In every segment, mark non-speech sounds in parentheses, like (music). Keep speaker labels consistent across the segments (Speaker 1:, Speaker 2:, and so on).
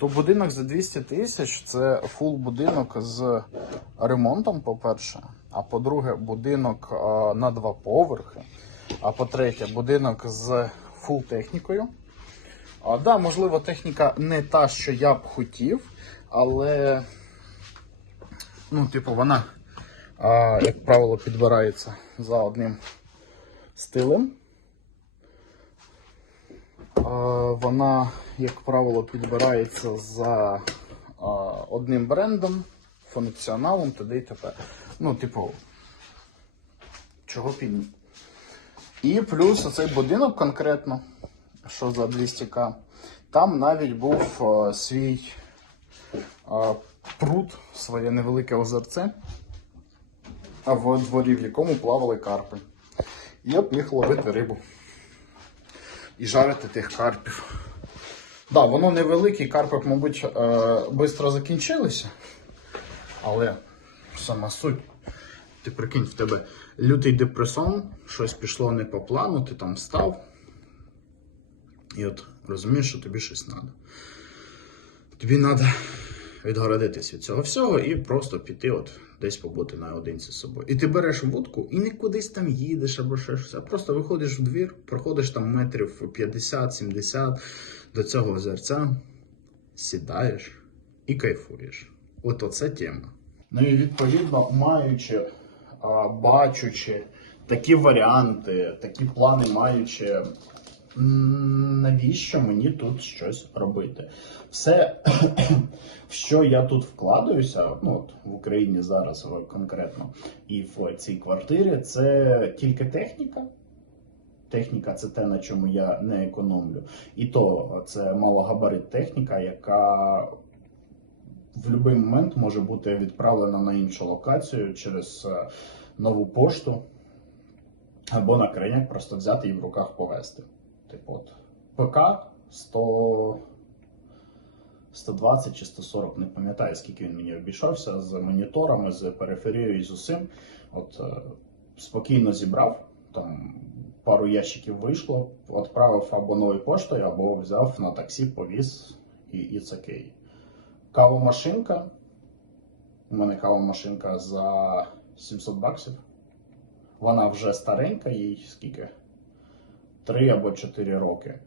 Speaker 1: То будинок за 200 тисяч це фул будинок з ремонтом, по-перше. А по-друге, будинок на два поверхи. А по-третє, будинок з фул технікою. А, да, можливо, техніка не та, що я б хотів, але ну, типу, вона, як правило, підбирається за одним стилем. Вона, як правило, підбирається за одним брендом, функціоналом, туди і т.п. Ну, типу, чого б і плюс оцей будинок конкретно, що за 200к, там навіть був свій пруд, своє невелике озерце, в дворі, в якому плавали карпи. І б міг ловити рибу і жарити тих карпів. Да, воно невелике, карпи, мабуть, швидко закінчилися. Але сама суть. Ти прикинь, в тебе лютий депресон, щось пішло не по плану, ти там став. І от розумієш, що тобі щось треба. Тобі треба відгородитись від цього всього і просто піти, от десь побути наодинці з собою. І ти береш вудку і не кудись там їдеш або щось, а просто виходиш в двір, проходиш там метрів 50-70 до цього озерця, сідаєш і кайфуєш. От оце тема. Ну і відповідно, маючи, бачучи такі варіанти, такі плани маючи. Навіщо мені тут щось робити? Все, (clears throat) в що я тут вкладаюся, ну от в Україні зараз конкретно, і в цій квартирі, це тільки техніка. Техніка це те, на чому я не економлю. І то це малогабарит техніка, яка в будь-який момент може бути відправлена на іншу локацію через е, нову пошту, або на крайняк просто взяти і в руках повезти. Типу, от ПК 100, 120 чи 140, не пам'ятаю, скільки він мені обійшовся з моніторами, з периферією і з усім. От е, спокійно зібрав, там пару ящиків вийшло, відправив або новою поштою, або взяв на таксі, повіз і, і це окей. Кавомашинка. У мене кавомашинка за 700 баксів. Вона вже старенька, їй скільки? 3 або 4 роки.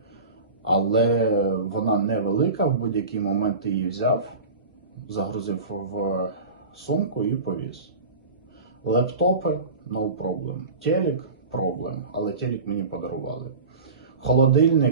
Speaker 1: Але вона невелика, в будь-який момент ти її взяв, загрузив в сумку і повіз. Лептопи no problem. Телек problem, але телек мені подарували. Холодильник